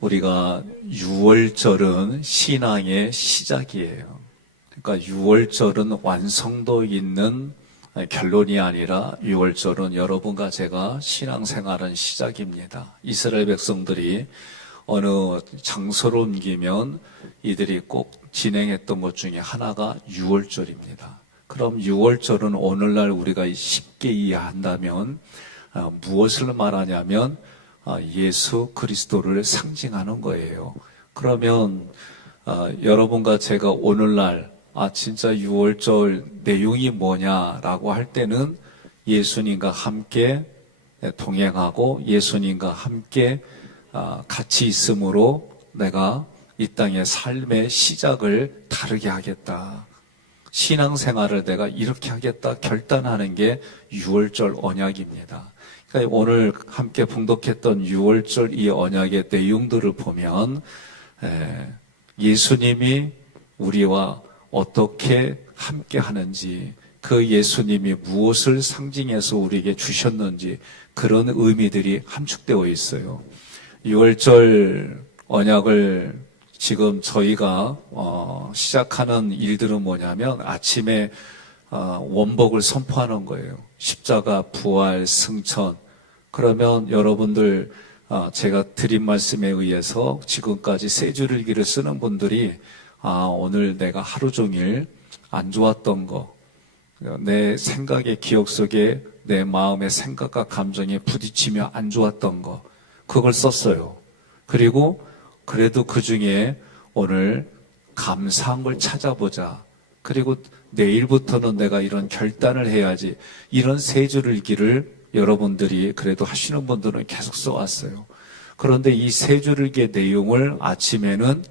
우리가 6월절은 신앙의 시작이에요. 그러니까 6월절은 완성도 있는 결론이 아니라 6월절은 여러분과 제가 신앙생활은 시작입니다. 이스라엘 백성들이 어느 장소로 옮기면 이들이 꼭 진행했던 것 중에 하나가 6월절입니다. 그럼 6월절은 오늘날 우리가 쉽게 이해한다면 무엇을 말하냐면 예수 그리스도를 상징하는 거예요. 그러면 여러분과 제가 오늘날 진짜 6월절 내용이 뭐냐라고 할 때는 예수님과 함께 동행하고 예수님과 함께 같이 있으므로 내가 이 땅의 삶의 시작을 다르게 하겠다. 신앙생활을 내가 이렇게 하겠다 결단하는 게 6월절 언약입니다. 그러니까 오늘 함께 봉독했던 6월절 이 언약의 내용들을 보면 예수님이 우리와 어떻게 함께 하는지, 그 예수님이 무엇을 상징해서 우리에게 주셨는지 그런 의미들이 함축되어 있어요. 6월절 언약을 지금 저희가 시작하는 일들은 뭐냐면 아침에 원복을 선포하는 거예요. 십자가, 부활, 승천. 그러면 여러분들 제가 드린 말씀에 의해서 지금까지 세 줄일기를 쓰는 분들이 오늘 내가 하루 종일 안 좋았던 거, 내 생각의 기억 속에 내 마음의 생각과 감정에 부딪히며 안 좋았던 거, 그걸 썼어요. 그리고 그래도 그 중에 오늘 감사한 걸 찾아보자. 그리고 내일부터는 내가 이런 결단을 해야지. 이런 세 줄일기를 여러분들이 그래도 하시는 분들은 계속 써왔어요. 그런데 이 세 줄일기의 내용을 아침에는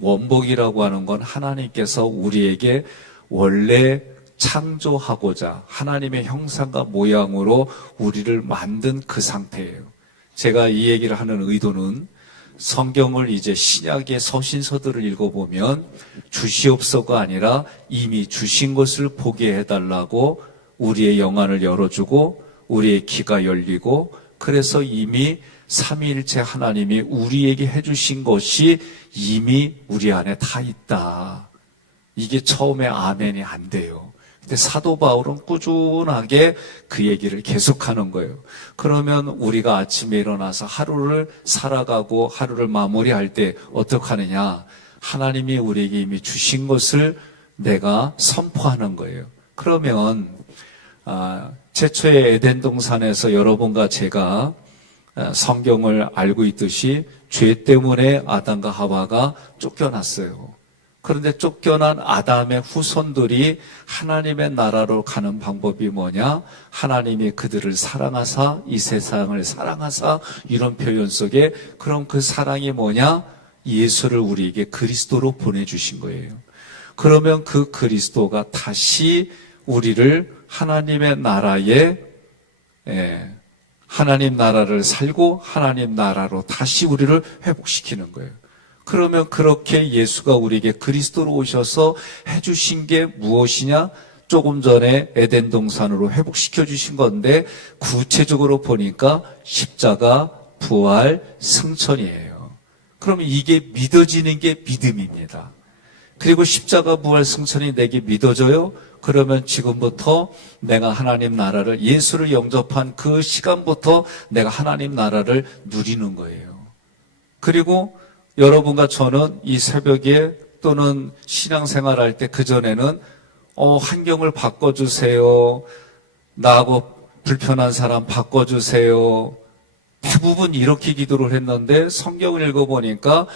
원복이라고 하는 건 하나님께서 우리에게 원래 창조하고자 하나님의 형상과 모양으로 우리를 만든 그 상태예요. 제가 이 얘기를 하는 의도는 성경을 이제 신약의 서신서들을 읽어보면 주시옵소가 아니라 이미 주신 것을 보게 해달라고 우리의 영안을 열어주고 우리의 귀가 열리고, 그래서 이미 삼위일체 하나님이 우리에게 해주신 것이 이미 우리 안에 다 있다. 이게 처음에 아멘이 안 돼요. 근데 사도 바울은 꾸준하게 그 얘기를 계속하는 거예요. 그러면 우리가 아침에 일어나서 하루를 살아가고 하루를 마무리할 때 어떻게 하느냐? 하나님이 우리에게 이미 주신 것을 내가 선포하는 거예요. 그러면 최초의 에덴 동산에서 여러분과 제가 성경을 알고 있듯이 죄 때문에 아담과 하와가 쫓겨났어요. 그런데 쫓겨난 아담의 후손들이 하나님의 나라로 가는 방법이 뭐냐? 하나님이 그들을 사랑하사 이 세상을 사랑하사, 이런 표현 속에 그럼 그 사랑이 뭐냐? 예수를 우리에게 그리스도로 보내주신 거예요. 그러면 그 그리스도가 다시 우리를 하나님의 나라에 하나님 나라를 살고 하나님 나라로 다시 우리를 회복시키는 거예요. 그러면 그렇게 예수가 우리에게 그리스도로 오셔서 해주신 게 무엇이냐? 조금 전에 에덴 동산으로 회복시켜 주신 건데 구체적으로 보니까 십자가, 부활, 승천이에요. 그러면 이게 믿어지는 게 믿음입니다. 그리고 십자가, 부활, 승천이 내게 믿어져요? 그러면 지금부터 내가 하나님 나라를, 예수를 영접한 그 시간부터 내가 하나님 나라를 누리는 거예요. 그리고 여러분과 저는 이 새벽에 또는 신앙생활할 때 그전에는 환경을 바꿔주세요. 나하고 불편한 사람 바꿔주세요. 대부분 이렇게 기도를 했는데 성경을 읽어보니까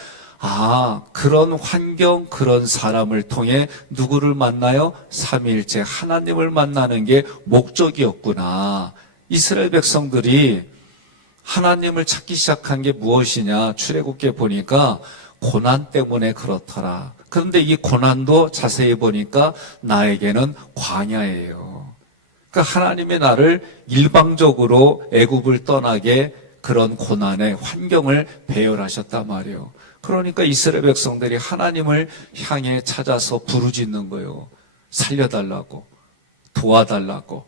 그런 환경, 그런 사람을 통해 누구를 만나요? 삼위일체 하나님을 만나는 게 목적이었구나. 이스라엘 백성들이 하나님을 찾기 시작한 게 무엇이냐? 출애굽기에 보니까 고난 때문에 그렇더라. 그런데 이 고난도 자세히 보니까 나에게는 광야예요. 그러니까 하나님의 나를 일방적으로 애굽을 떠나게 그런 고난의 환경을 배열하셨단 말이에요. 그러니까 이스라엘 백성들이 하나님을 향해 찾아서 부르짖는 거예요. 살려달라고, 도와달라고.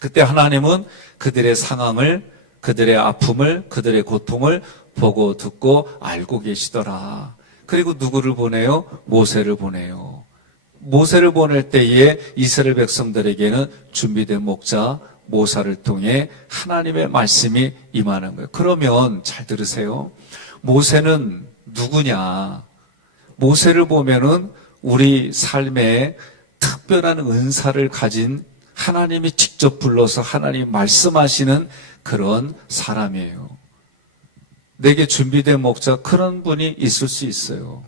그때 하나님은 그들의 상황을 그들의 아픔을, 그들의 고통을 보고 듣고 알고 계시더라. 그리고 누구를 보내요? 모세를 보내요. 모세를 보낼 때에 이스라엘 백성들에게는 준비된 목자 모사를 통해 하나님의 말씀이 임하는 거예요. 그러면 잘 들으세요. 모세는 누구냐? 모세를 보면은 우리 삶에 특별한 은사를 가진 하나님이 직접 불러서 하나님 말씀하시는 그런 사람이에요. 내게 준비된 목자, 그런 분이 있을 수 있어요.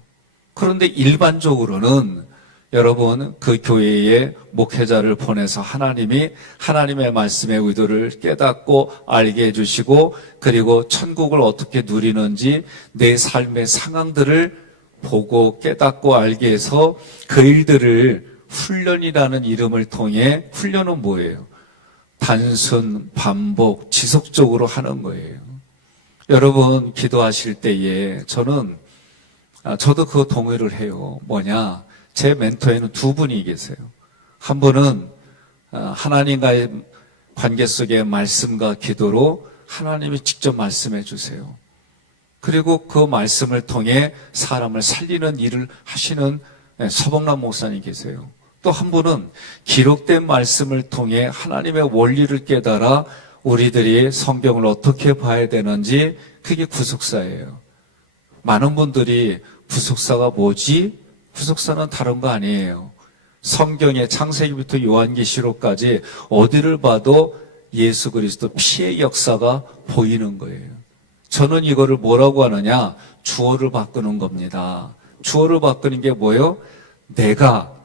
그런데 일반적으로는 여러분, 그 교회에 목회자를 보내서 하나님이 하나님의 말씀의 의도를 깨닫고 알게 해주시고, 그리고 천국을 어떻게 누리는지 내 삶의 상황들을 보고 깨닫고 알게 해서 그 일들을 훈련이라는 이름을 통해, 훈련은 뭐예요? 단순, 반복, 지속적으로 하는 거예요. 여러분 기도하실 때에 저도 그 동의를 해요. 뭐냐? 제 멘토에는 두 분이 계세요. 한 분은 하나님과의 관계 속의 말씀과 기도로 하나님이 직접 말씀해 주세요. 그리고 그 말씀을 통해 사람을 살리는 일을 하시는 서복남 목사님 계세요. 또 한 분은 기록된 말씀을 통해 하나님의 원리를 깨달아 우리들이 성경을 어떻게 봐야 되는지, 그게 구속사예요. 많은 분들이 구속사가 뭐지? 구속사는 다른 거 아니에요. 성경의 창세기부터 요한계시록까지 어디를 봐도 예수 그리스도 피의 역사가 보이는 거예요. 저는 이거를 뭐라고 하느냐? 주어를 바꾸는 겁니다. 주어를 바꾸는 게 뭐예요? 내가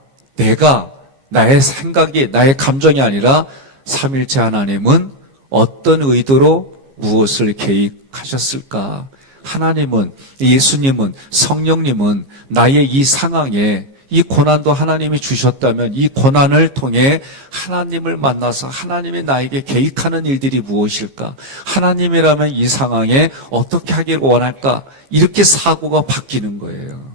나의 생각이, 나의 감정이 아니라 삼일체 하나님은 어떤 의도로 무엇을 계획하셨을까? 하나님은, 예수님은, 성령님은 나의 이 상황에, 이 고난도 하나님이 주셨다면 이 고난을 통해 하나님을 만나서 하나님이 나에게 계획하는 일들이 무엇일까? 하나님이라면 이 상황에 어떻게 하길 원할까? 이렇게 사고가 바뀌는 거예요.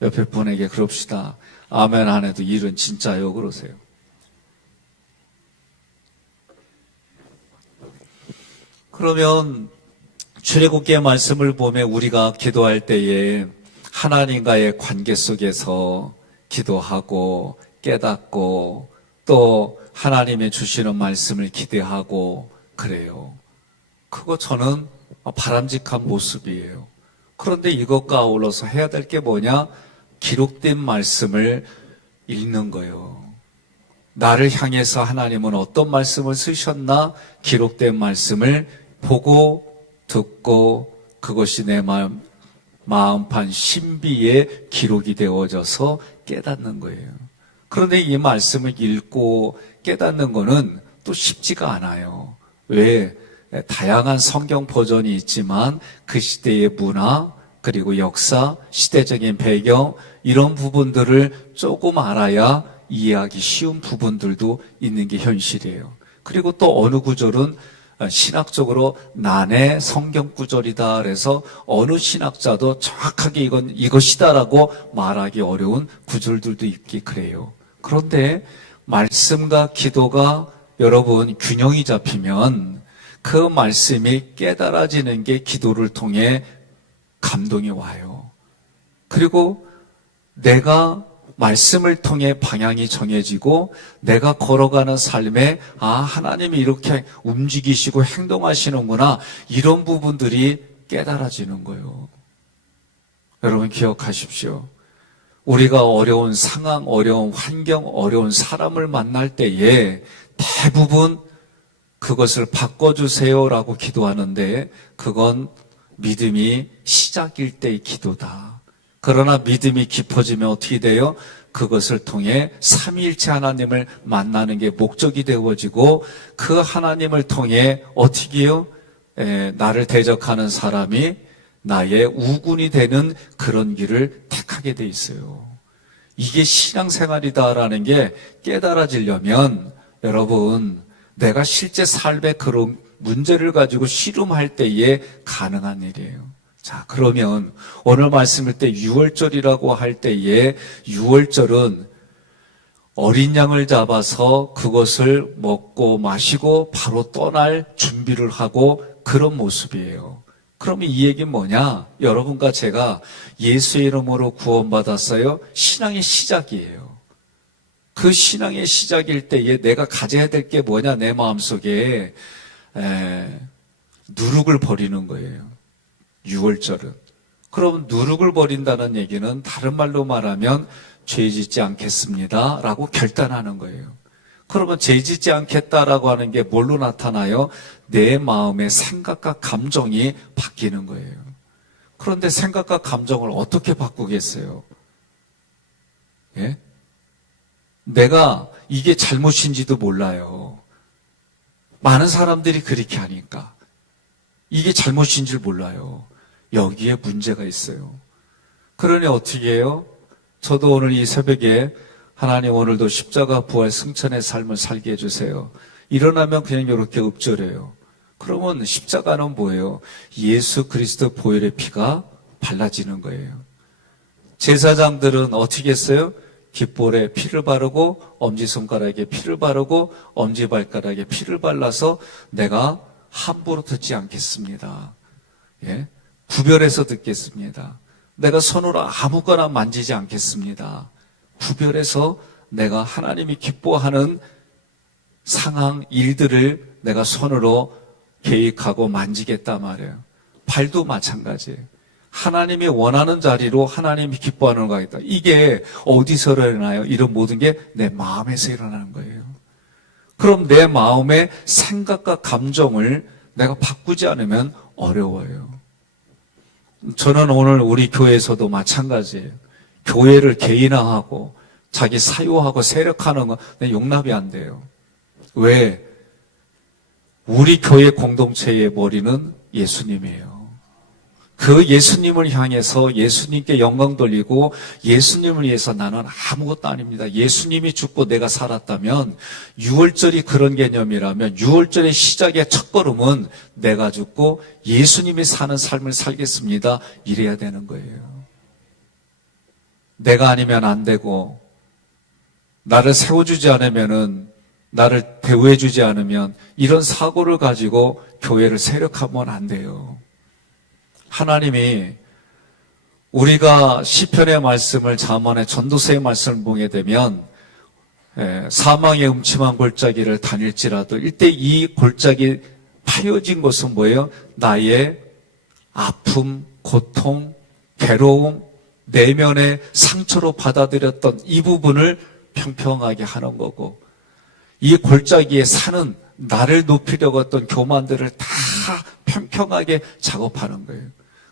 옆에 분에게 그럽시다. 아멘 안 해도 일은 진짜요, 그러세요. 그러면 출애굽기의 말씀을 보면 우리가 기도할 때에 하나님과의 관계 속에서 기도하고 깨닫고 또 하나님의 주시는 말씀을 기대하고 그래요. 그거 저는 바람직한 모습이에요. 그런데 이것과 아울러서 해야 될 게 뭐냐? 기록된 말씀을 읽는 거예요. 나를 향해서 하나님은 어떤 말씀을 쓰셨나? 기록된 말씀을 보고 듣고 그것이 내 마음판 신비에 기록이 되어져서 깨닫는 거예요. 그런데 이 말씀을 읽고 깨닫는 거는 또 쉽지가 않아요. 왜? 다양한 성경 버전이 있지만 그 시대의 문화 그리고 역사, 시대적인 배경 이런 부분들을 조금 알아야 이해하기 쉬운 부분들도 있는 게 현실이에요. 그리고 또 어느 구절은 신학적으로 난해 성경 구절이다 그래서 어느 신학자도 정확하게 이것이다라고 말하기 어려운 구절들도 있기 그래요. 그런데 말씀과 기도가 여러분 균형이 잡히면 그 말씀이 깨달아지는 게 기도를 통해 감동이 와요. 그리고 내가 말씀을 통해 방향이 정해지고 내가 걸어가는 삶에 하나님이 이렇게 움직이시고 행동하시는구나 이런 부분들이 깨달아지는 거예요. 여러분 기억하십시오. 우리가 어려운 상황, 어려운 환경, 어려운 사람을 만날 때에 대부분 그것을 바꿔주세요라고 기도하는데 그건 믿음이 시작일 때의 기도다. 그러나 믿음이 깊어지면 어떻게 돼요? 그것을 통해 삼위일체 하나님을 만나는 게 목적이 되어지고 그 하나님을 통해 어떻게 해요? 나를 대적하는 사람이 나의 우군이 되는 그런 길을 택하게 돼 있어요. 이게 신앙생활이다라는 게 깨달아지려면 여러분 내가 실제 삶의 그런 문제를 가지고 씨름할 때에 가능한 일이에요. 자, 그러면 오늘 말씀일 때 6월절이라고 할 때에 6월절은 어린 양을 잡아서 그것을 먹고 마시고 바로 떠날 준비를 하고 그런 모습이에요. 그러면 이 얘기는 뭐냐? 여러분과 제가 예수의 이름으로 구원받았어요. 신앙의 시작이에요. 그 신앙의 시작일 때에 내가 가져야 될 게 뭐냐? 내 마음속에 누룩을 버리는 거예요. 6월절은. 그럼 누룩을 버린다는 얘기는 다른 말로 말하면 죄 짓지 않겠습니다 라고 결단하는 거예요. 그러면 죄 짓지 않겠다라고 하는 게 뭘로 나타나요? 내 마음의 생각과 감정이 바뀌는 거예요. 그런데 생각과 감정을 어떻게 바꾸겠어요? 예? 내가 이게 잘못인지도 몰라요. 많은 사람들이 그렇게 하니까 이게 잘못인지를 몰라요. 여기에 문제가 있어요. 그러니 어떻게 해요? 저도 오늘 이 새벽에 하나님 오늘도 십자가 부활 승천의 삶을 살게 해주세요. 일어나면 그냥 이렇게 읊조려요. 그러면 십자가는 뭐예요? 예수 그리스도 보혈의 피가 발라지는 거예요. 제사장들은 어떻게 했어요? 깃볼에 피를 바르고 엄지손가락에 피를 바르고 엄지발가락에 피를 발라서 내가 함부로 듣지 않겠습니다. 예? 구별해서 듣겠습니다. 내가 손으로 아무거나 만지지 않겠습니다. 구별해서 내가 하나님이 기뻐하는 상황, 일들을 내가 손으로 계획하고 만지겠다 말이에요. 발도 마찬가지예요. 하나님이 원하는 자리로 하나님이 기뻐하는 거 하겠다. 이게 어디서 일어나요? 이런 모든 게 내 마음에서 일어나는 거예요. 그럼 내 마음의 생각과 감정을 내가 바꾸지 않으면 어려워요. 저는 오늘 우리 교회에서도 마찬가지예요. 교회를 개인화하고 자기 사유하고 세력하는 건 용납이 안 돼요. 왜? 우리 교회 공동체의 머리는 예수님이에요. 그 예수님을 향해서 예수님께 영광 돌리고 예수님을 위해서 나는 아무것도 아닙니다. 예수님이 죽고 내가 살았다면 6월절이 그런 개념이라면 6월절의 시작의 첫걸음은 내가 죽고 예수님이 사는 삶을 살겠습니다. 이래야 되는 거예요. 내가 아니면 안 되고 나를 세워주지 않으면은 나를 대우해주지 않으면 이런 사고를 가지고 교회를 세력하면 안 돼요. 하나님이 우리가 시편의 말씀을 잠언의 전도서의 말씀을 보게 되면 사망의 음침한 골짜기를 다닐지라도 이때 이 골짜기 파여진 것은 뭐예요? 나의 아픔, 고통, 괴로움, 내면의 상처로 받아들였던 이 부분을 평평하게 하는 거고 이 골짜기에 사는 나를 높이려고 했던 교만들을 다 평평하게 작업하는 거예요.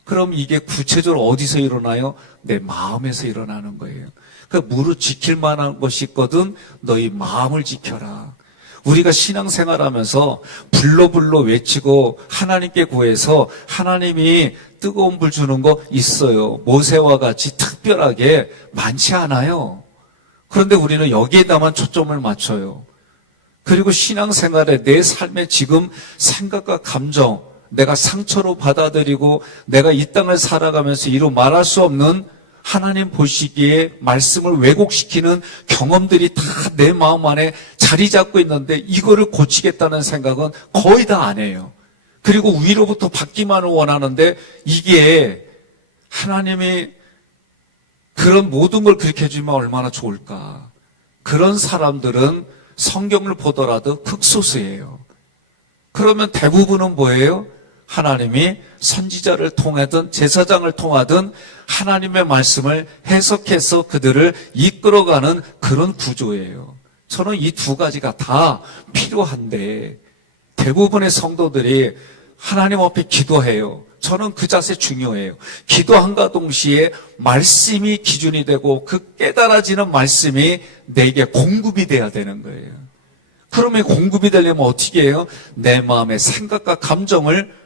그럼 이게 구체적으로 어디서 일어나요? 내 마음에서 일어나는 거예요. 그 무릇 지킬 만한 것이 있거든 너희 마음을 지켜라. 우리가 신앙생활하면서 불러불러 외치고 하나님께 구해서 하나님이 뜨거운 불 주는 거 있어요. 모세와 같이 특별하게 많지 않아요. 그런데 우리는 여기에다만 초점을 맞춰요. 그리고 신앙생활에 내 삶의 지금 생각과 감정, 내가 상처로 받아들이고 내가 이 땅을 살아가면서 이루 말할 수 없는 하나님 보시기에 말씀을 왜곡시키는 경험들이 다 내 마음 안에 자리 잡고 있는데 이거를 고치겠다는 생각은 거의 다 안 해요. 그리고 위로부터 받기만을 원하는데 이게 하나님이 그런 모든 걸 그렇게 해주면 얼마나 좋을까. 그런 사람들은 성경을 보더라도 극소수예요. 그러면 대부분은 뭐예요? 하나님이 선지자를 통하든 제사장을 통하든 하나님의 말씀을 해석해서 그들을 이끌어가는 그런 구조예요. 저는 이 두 가지가 다 필요한데 대부분의 성도들이 하나님 앞에 기도해요. 저는 그 자세 중요해요. 기도함과 동시에 말씀이 기준이 되고 그 깨달아지는 말씀이 내게 공급이 돼야 되는 거예요. 그러면 공급이 되려면 어떻게 해요? 내 마음의 생각과 감정을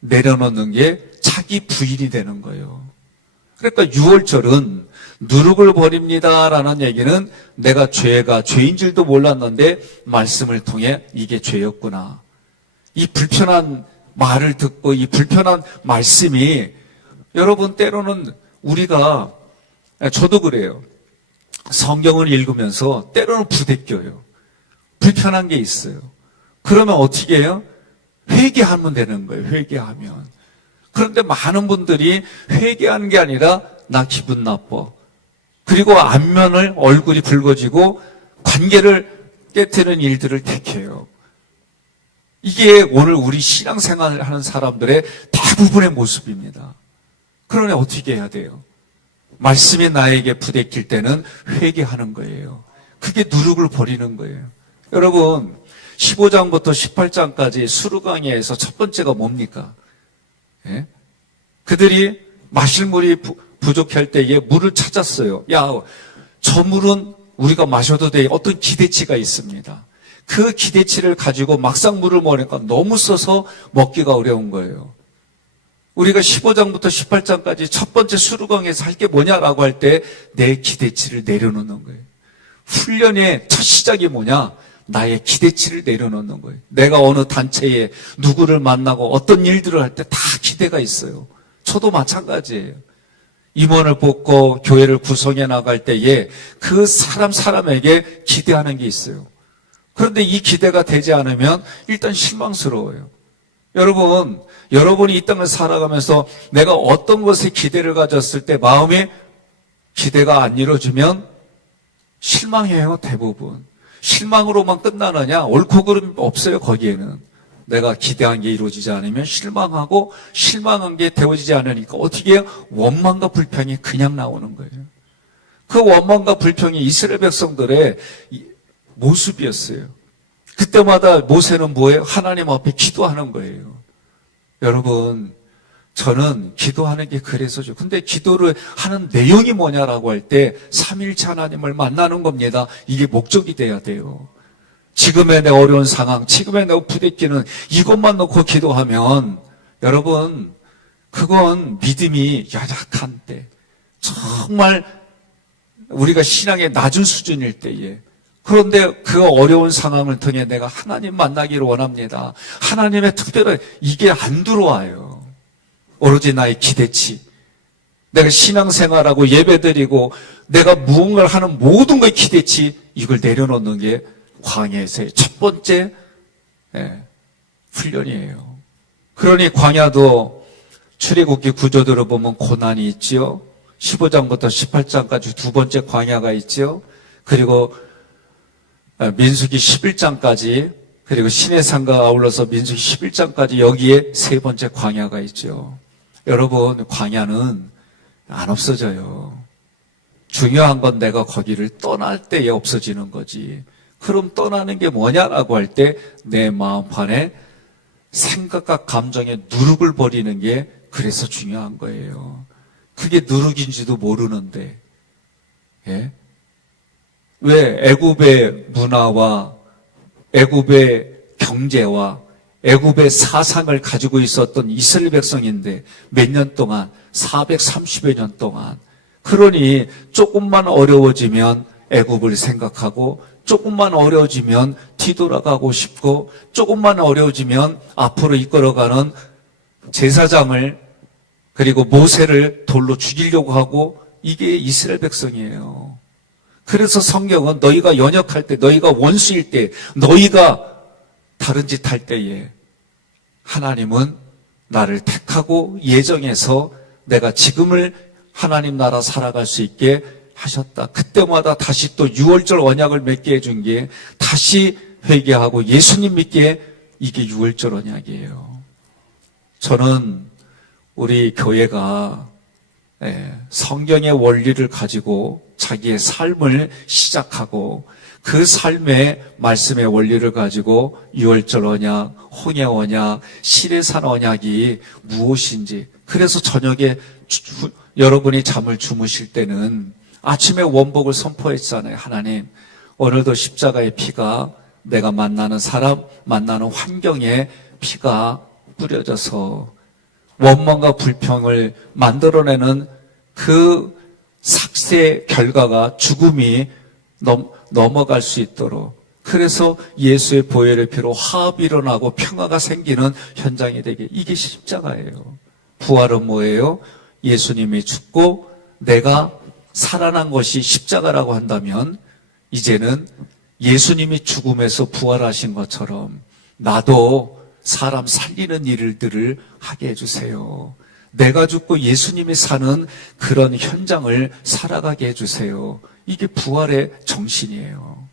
내려놓는 게 자기 부인이 되는 거예요. 그러니까 6월절은 누룩을 버립니다라는 얘기는 내가 죄인 줄도 몰랐는데 말씀을 통해 이게 죄였구나. 이 불편한 말을 듣고 이 불편한 말씀이 여러분 때로는 우리가 저도 그래요. 성경을 읽으면서 때로는 부대껴요. 불편한 게 있어요. 그러면 어떻게 해요? 회개하면 되는 거예요. 회개하면. 그런데 많은 분들이 회개하는 게 아니라 나 기분 나빠. 그리고 안면을 얼굴이 붉어지고 관계를 깨트리는 일들을 택해요. 이게 오늘 우리 신앙생활을 하는 사람들의 대부분의 모습입니다. 그러니 어떻게 해야 돼요? 말씀이 나에게 부대낄 때는 회개하는 거예요. 그게 누룩을 버리는 거예요. 여러분 15장부터 18장까지 수르강에서 첫 번째가 뭡니까? 예? 그들이 마실 물이 부족할 때에 물을 찾았어요. 야, 저 물은 우리가 마셔도 돼. 어떤 기대치가 있습니다. 그 기대치를 가지고 막상 물을 먹으니까 너무 써서 먹기가 어려운 거예요. 우리가 15장부터 18장까지 첫 번째 수르강에서 할 게 뭐냐라고 할 때 내 기대치를 내려놓는 거예요. 훈련의 첫 시작이 뭐냐? 나의 기대치를 내려놓는 거예요. 내가 어느 단체에 누구를 만나고 어떤 일들을 할 때 다 기대가 있어요. 저도 마찬가지예요. 임원을 뽑고 교회를 구성해 나갈 때에 그 사람에게 기대하는 게 있어요. 그런데 이 기대가 되지 않으면 일단 실망스러워요. 여러분이 이 땅을 살아가면서 내가 어떤 것에 기대를 가졌을 때 마음에 기대가 안 이루어지면 실망해요, 대부분. 실망으로만 끝나느냐? 옳고 그름이 없어요, 거기에는. 내가 기대한 게 이루어지지 않으면 실망하고 실망한 게 되어지지 않으니까 어떻게 해요? 원망과 불평이 그냥 나오는 거예요. 그 원망과 불평이 이스라엘 백성들의 모습이었어요. 그때마다 모세는 뭐예요? 하나님 앞에 기도하는 거예요. 여러분, 저는 기도하는 게 그래서죠. 근데 기도를 하는 내용이 뭐냐라고 할 때 삼위일체 하나님을 만나는 겁니다. 이게 목적이 돼야 돼요. 지금의 내 어려운 상황, 지금의 내 부대끼는 이것만 놓고 기도하면 여러분, 그건 믿음이 연약한 때, 정말 우리가 신앙의 낮은 수준일 때에, 그런데 그 어려운 상황을 통해 내가 하나님 만나기를 원합니다. 하나님의 특별한 이게 안 들어와요. 오로지 나의 기대치, 내가 신앙생활하고 예배드리고 내가 무언가를 하는 모든 것의 기대치, 이걸 내려놓는 게 광야에서의 첫 번째 훈련이에요. 그러니 광야도 출애굽기 구조들을 보면 고난이 있지요. 15장부터 18장까지 두 번째 광야가 있지요. 그리고 민수기 11장까지, 그리고 시내산과 아울러서 민수기 11장까지 여기에 세 번째 광야가 있죠. 여러분, 광야는 안 없어져요. 중요한 건 내가 거기를 떠날 때에 없어지는 거지. 그럼 떠나는 게 뭐냐라고 할 때 내 마음판에 생각과 감정의 누룩을 버리는 게 그래서 중요한 거예요. 그게 누룩인지도 모르는데, 예? 왜 애굽의 문화와 애굽의 경제와 애굽의 사상을 가지고 있었던 이스라엘 백성인데 몇 년 동안, 430여 년 동안, 그러니 조금만 어려워지면 애굽을 생각하고 조금만 어려워지면 뒤돌아가고 싶고 조금만 어려워지면 앞으로 이끌어가는 제사장을 그리고 모세를 돌로 죽이려고 하고, 이게 이스라엘 백성이에요. 그래서 성경은 너희가 연약할 때, 너희가 원수일 때, 너희가 다른 짓 할 때에 하나님은 나를 택하고 예정해서 내가 지금을 하나님 나라 살아갈 수 있게 하셨다. 그때마다 다시 또 6월절 언약을 맺게 해준 게 다시 회개하고 예수님 믿게, 이게 6월절 언약이에요. 저는 우리 교회가 성경의 원리를 가지고 자기의 삶을 시작하고 그 삶의 말씀의 원리를 가지고 6월절 언약, 홍해 언약, 시내산 언약이 무엇인지, 그래서 저녁에 여러분이 잠을 주무실 때는 아침에 원복을 선포했잖아요. 하나님, 오늘도 십자가의 피가 내가 만나는 사람, 만나는 환경에 피가 뿌려져서 원망과 불평을 만들어내는 그 삭새 결과가 죽음이 넘어갈 수 있도록, 그래서 예수의 보혈의 피로 화합이 일어나고 평화가 생기는 현장이 되게, 이게 십자가예요. 부활은 뭐예요? 예수님이 죽고 내가 살아난 것이 십자가라고 한다면 이제는 예수님이 죽음에서 부활하신 것처럼 나도 사람 살리는 일들을 하게 해주세요. 내가 죽고 예수님이 사는 그런 현장을 살아가게 해주세요. 이게 부활의 정신이에요.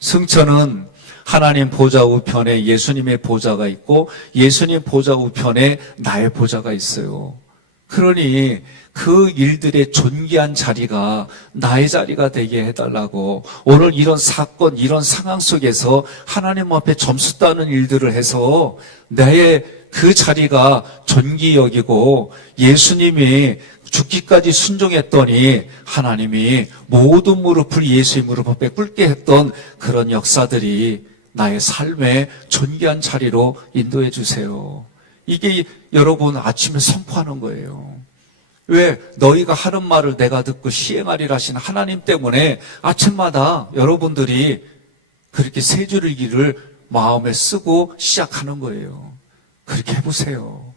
승천은 하나님 보좌 우편에 예수님의 보좌가 있고 예수님 보좌 우편에 나의 보좌가 있어요. 그러니 그 일들의 존귀한 자리가 나의 자리가 되게 해달라고 오늘 이런 사건, 이런 상황 속에서 하나님 앞에 점수 따는 일들을 해서 나의 그 자리가 존귀 여기고 예수님이 죽기까지 순종했더니 하나님이 모든 무릎을 예수의 무릎 앞에 꿇게 했던 그런 역사들이 나의 삶의 존귀한 자리로 인도해 주세요. 이게 여러분 아침에 선포하는 거예요. 왜? 너희가 하는 말을 내가 듣고 시행하리라 하신 하나님 때문에 아침마다 여러분들이 그렇게 세 줄의 길을 마음에 쓰고 시작하는 거예요. 그렇게 해보세요.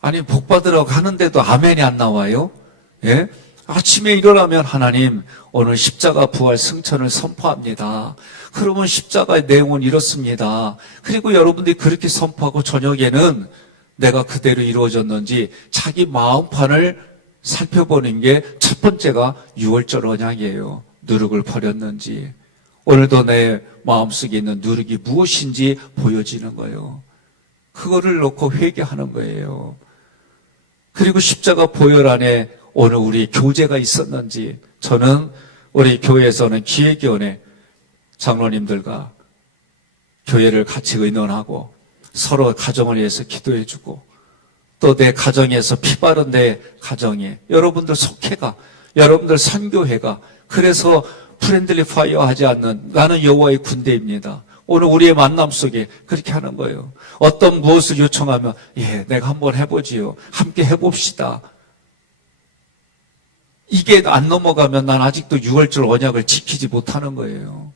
아니 복 받으라고 하는데도 아멘이 안 나와요? 예? 아침에 일어나면 하나님 오늘 십자가 부활 승천을 선포합니다. 그러면 십자가의 내용은 이렇습니다. 그리고 여러분들이 그렇게 선포하고 저녁에는 내가 그대로 이루어졌는지 자기 마음판을 살펴보는 게 첫 번째가 유월절 언약이에요. 누룩을 버렸는지 오늘도 내 마음속에 있는 누룩이 무엇인지 보여지는 거예요. 그거를 놓고 회개하는 거예요. 그리고 십자가 보혈 안에 오늘 우리 교제가 있었는지 저는 우리 교회에서는 기획위원회 장로님들과 교회를 같이 의논하고 서로 가정을 위해서 기도해주고 또 내 가정에서 피 바른 내 가정에 여러분들 속회가 여러분들 선교회가 그래서 프렌들리 파이어 하지 않는 나는 여호와의 군대입니다. 오늘 우리의 만남 속에 그렇게 하는 거예요. 어떤 무엇을 요청하면 예, 내가 한번 해보지요. 함께 해봅시다. 이게 안 넘어가면 난 아직도 유월절 언약을 지키지 못하는 거예요.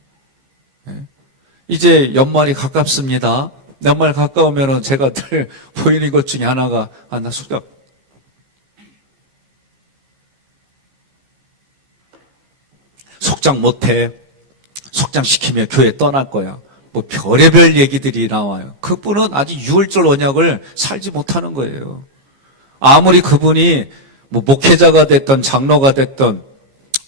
이제 연말이 가깝습니다. 연말 가까우면 제가 늘 보이는 것 중에 하나가 나 속장 못해. 속장시키면 교회 떠날 거야. 뭐 별의별 얘기들이 나와요. 그분은 아직 유월절 언약을 살지 못하는 거예요. 아무리 그분이 뭐 목회자가 됐던 장로가 됐던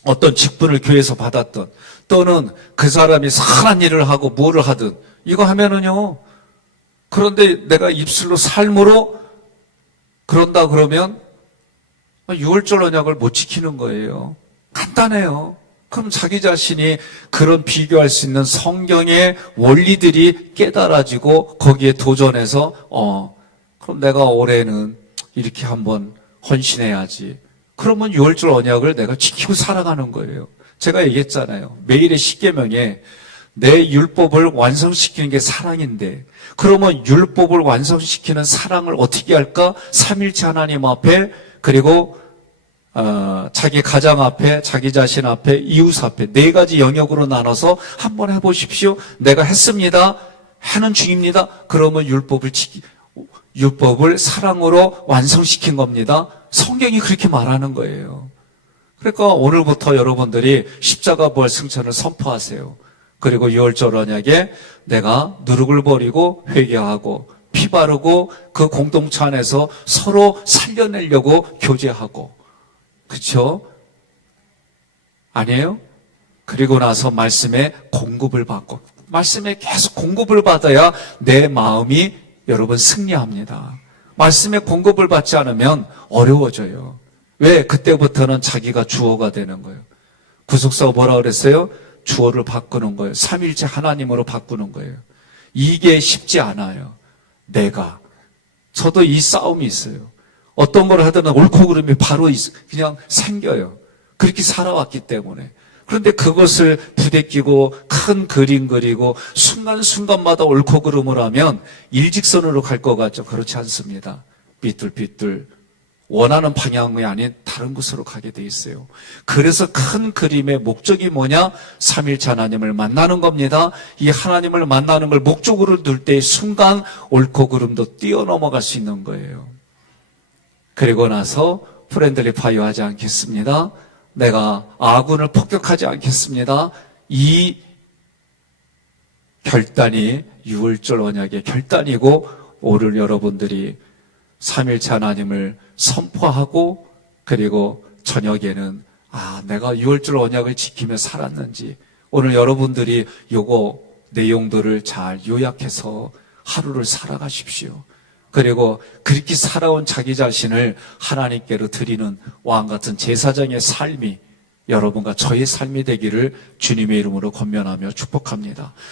어떤 직분을 교회에서 받았던 또는 그 사람이 선한 일을 하고 뭐를 하든 이거 하면은요. 그런데 내가 입술로 삶으로 그런다 그러면 유월절 언약을 못 지키는 거예요. 간단해요. 그럼 자기 자신이 그런 비교할 수 있는 성경의 원리들이 깨달아지고 거기에 도전해서 그럼 내가 올해는 이렇게 한번 헌신해야지. 그러면 유월절 언약을 내가 지키고 살아가는 거예요. 제가 얘기했잖아요. 매일의 십계명에 내 율법을 완성시키는 게 사랑인데 그러면 율법을 완성시키는 사랑을 어떻게 할까? 삼일체 하나님 앞에 그리고 자기 가정 앞에, 자기 자신 앞에, 이웃 앞에 네 가지 영역으로 나눠서 한번 해보십시오. 내가 했습니다. 하는 중입니다. 그러면 율법을 사랑으로 완성시킨 겁니다. 성경이 그렇게 말하는 거예요. 그러니까 오늘부터 여러분들이 십자가 부활 승천을 선포하세요. 그리고 유월절 언약에 내가 누룩을 버리고 회개하고 피 바르고 그 공동체 안에서 서로 살려내려고 교제하고 그렇죠? 아니에요? 그리고 나서 말씀에 공급을 받고 말씀에 계속 공급을 받아야 내 마음이 여러분 승리합니다. 말씀에 공급을 받지 않으면 어려워져요. 왜? 그때부터는 자기가 주어가 되는 거예요. 구속사가 뭐라 그랬어요? 주어를 바꾸는 거예요. 삼일체 하나님으로 바꾸는 거예요. 이게 쉽지 않아요. 저도 이 싸움이 있어요. 어떤 걸 하든 옳고 그름이 바로 그냥 생겨요. 그렇게 살아왔기 때문에. 그런데 그것을 부대끼고 큰 그림 그리고 순간순간마다 옳고 그름을 하면 일직선으로 갈 것 같죠? 그렇지 않습니다. 삐뚤삐뚤 원하는 방향이 아닌 다른 곳으로 가게 돼 있어요. 그래서 큰 그림의 목적이 뭐냐? 삼일체 하나님을 만나는 겁니다. 이 하나님을 만나는 걸 목적으로 둘 때 순간 옳고 그름도 뛰어넘어갈 수 있는 거예요. 그리고 나서 프렌들리 파이어 하지 않겠습니다. 내가 아군을 폭격하지 않겠습니다. 이 결단이 6월절 언약의 결단이고, 오늘 여러분들이 3일째 하나님을 선포하고, 그리고 저녁에는 내가 6월절 언약을 지키며 살았는지, 오늘 여러분들이 요거 내용들을 잘 요약해서 하루를 살아가십시오. 그리고 그렇게 살아온 자기 자신을 하나님께로 드리는 왕같은 제사장의 삶이 여러분과 저의 삶이 되기를 주님의 이름으로 권면하며 축복합니다.